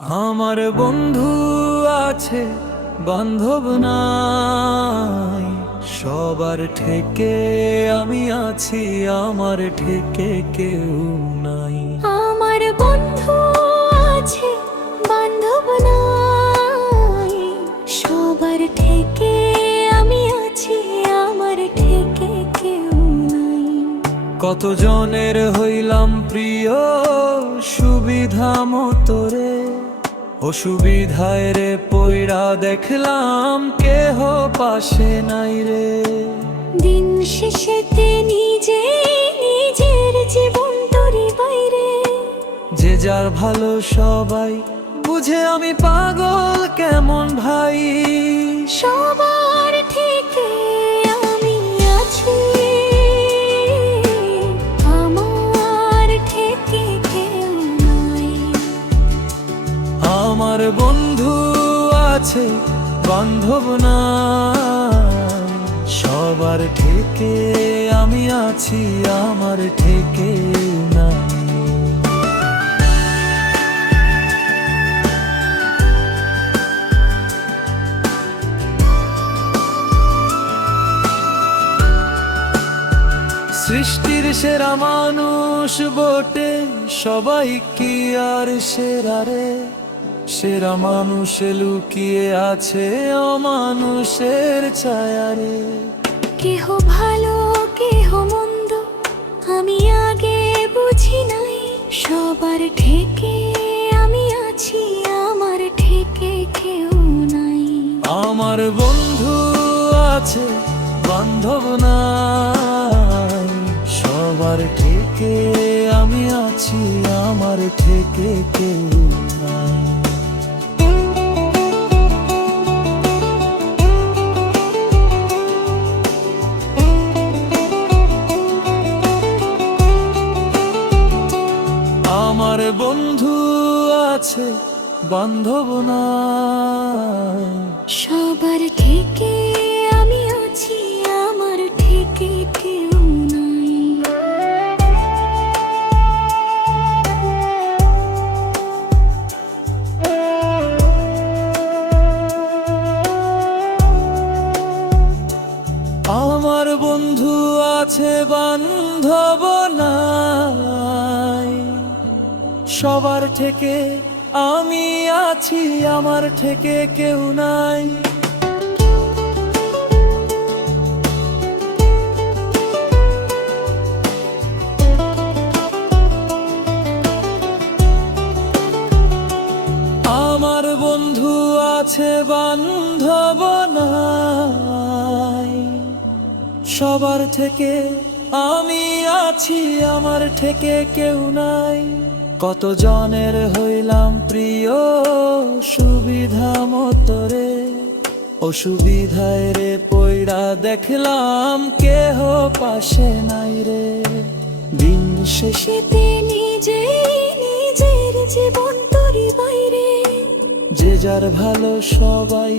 আমার বন্ধু আছে, বান্ধব নাই। সবার থেকে আমি আছি, আমার থেকে কেউ নাই। আমার বন্ধু আছে, বান্ধব নাই। সবার থেকে আমি আছি, আমার থেকে কেউ নাই। কত জনের হইলাম প্রিয়, সুবিধা মতরে অসুবিধায় রে পইরা দেখলাম কেহ পাশে নাই রে। দিন শেষেতে নিজে নিজের জীবন তরি বাইরে। যে যার ভালো সবাই বুঝে, আমি পাগল কেমন ভাই। সবার থেকে আমি আছি, আমার থেকে কেউ নাই। আমার বন্ধু আছে, বান্ধব নাই। সবার থেকে আমি আছি, আমার থেকে নাই। সৃষ্টির সেরা মানুষ বটে সবাই, কি আর সেরা রে। সেরা মানুষ লুকিয়ে আছে অমানুষের ছায়ারে। কেহ ভালো কেহ মন্দ আমি আগে বুঝি নাই। সবার থেকে আমি আছি, আমার থেকে কেউ নাই। আমার বন্ধু আছে, বান্ধব নাই। সবার থেকে আমি আছি, আমার থেকে কেউ নাই। আমার বন্ধু আছে, বান্ধব নাই। সবার থেকে আমি আছি, আমার থেকে কেউ নাই। আমার বন্ধু আছে, বান্ধব নাই। সবার থেকে আমি আছি, আমার থেকে কেউ নাই। আমার বন্ধু আছে, বান্ধব নাই। সবার থেকে আমি আছি, আমার থেকে কেউ নাই। কত জনের হইলাম প্রিয়, সুবিধা মতরে অসুবিধায় রে পইরা দেখলাম কেহ পাশে নাই রে। দিন শেষে সেতে নিজে নিজের জীবন তরি বাইরে। যে যার ভালো সবাই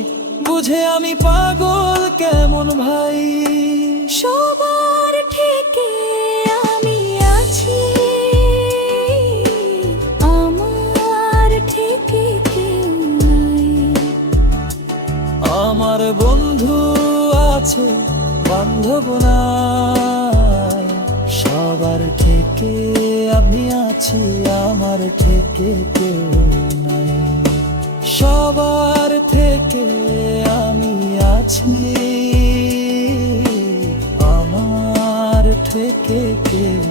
বুঝে, আমি পাগল কেমন ভাই। সবার থেকে আমি আছি, আমার থেকে কেউ নাই। আমার বন্ধু আছে, বান্ধব নাই। সবার থেকে আমি আছি, আমার থেকে কেউ নাই। সবার থেকে আমি আছি, আমার থেকে কেউ